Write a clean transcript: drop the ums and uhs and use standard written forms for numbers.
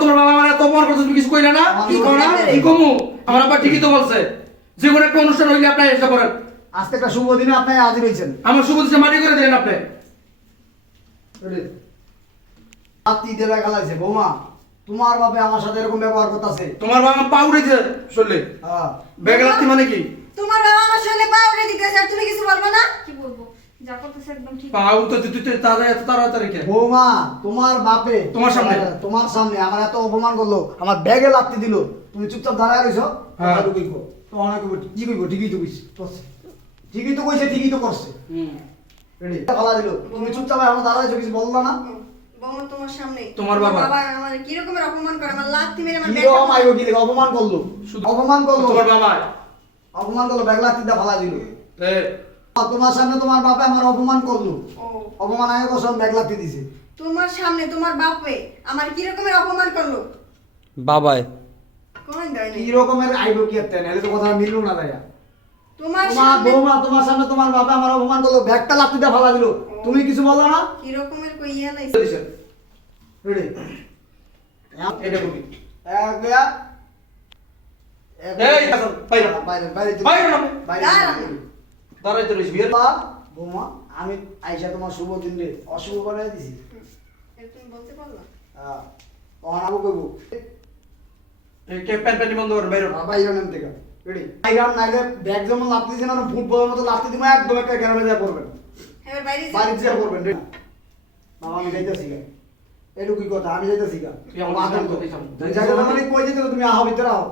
তোমার বাবা আমার এত অপমান করছে তুমি কিছু কইলে না? কি করো না? কি কমু? আমার আব্বা ঠিকই তো বলছে যে কোনো একটা অনুষ্ঠান হইলে আপনি এসে করেন। আজকে একটা শুভ দিনে আপনি হাজির হয়েছেন। আমার শুভ দিনে মাটি করে দিলেন আপনি। রাত্রি দেবে গেলাইছে বৌমা, তোমার বাপে আমার সাথে এরকম ব্যবহার করতেছে। তোমার বাবা পা উঠেছে শরীরে। হ্যাঁ, ব্যাগ লাগতে মানে কি? তোমার বাবা আমার শরীরে পা উঠে দিতেছে আর তুমি কিছু বলবে না? কি বলবো? যা করতেছে একদম ঠিক। পা উঠতে দিতে তাড়াতাড়ি এত তাড়াতাড়ি কে? বৌমা তোমার বাপে তোমার সামনে? তোমার সামনে আমার এত অপমান করলো, আমার ব্যাগে লাগতে দিল, তুমি চুপচাপ দাঁড়ায় রইছো। হ্যাঁ। কথা কইব তোমার কইব কি কইব, ঠিকই তো কইছে, ঠিকই তো কইছে, ঠিকই তো করছে। রেডি ফালা দিল, তুমি চুপচাপ এখন দাঁড়াইছো, কিছু বললা না। বৌমা তোমার সামনে তোমার বাবা? আমার কি রকমের অপমান করে, আমার লাথি মেরে আমার কি ব্যাগটা রকম আইবো, কি দেখো অপমান করলো, অপমান করলো, তোমার বাবা? অপমান করলো, ব্যাগ লাগতে দা ফালা দিল। এ তোমার সামনে তোমার বাপে আমার অপমান করলো, ও অপমান আগে কসম ব্যাগ লাগতে দিছে। তোমার সামনে তোমার বাপে আমার কি রকমের অপমান করলো? বাবাই কোন দেয়নি? কি রকমের আইবো কি একটা, নাহলে তো কথা মিললো না ভাইয়া। তোমার তোমার সামনে বৌমা তোমার সামনে তোমার বাবা আমার অপমান করলো, ব্যাগটা লাগতে দা ফালা দিল, তুমি কিছু বললো না। কি রকমের কইয়া নাই? দিছেন। রেডি এটা বলি। এক গয়া এই হাসান বাইরে। বাইরে বাইরে বাইরে নামো। দাঁড়ান। দাঁড়াইতে রইছি বিয়ের। বৌমা আমি আইসা তোমার শুভ দিন রে অশুভ বানাই দিছি। এটা তুমি বলতে পারলা? হ্যাঁ অনাবো কইব এই কে প্যান প্যান বন্ধ করেন বাইরে। বাইরে নাম থেকে রেডি বাইরাম নাইলে ব্যাগ যেমন লাফতে দিছেন না ফুটবলের মতো লাফতে দিমা, একদম একটা গ্রামে যা পড়বেন, এবার বাইরে যাও। বাড়ি যা পড়বেন রে। বাবা আমি যাইতাছি গা, এটুকুই কথা, আমি যাইতাছি গা। তুই আমার সামনে কথা দিছাম। তুমি জায়গা মানে কই যেতে তুমি আহো ভিতরে আহো।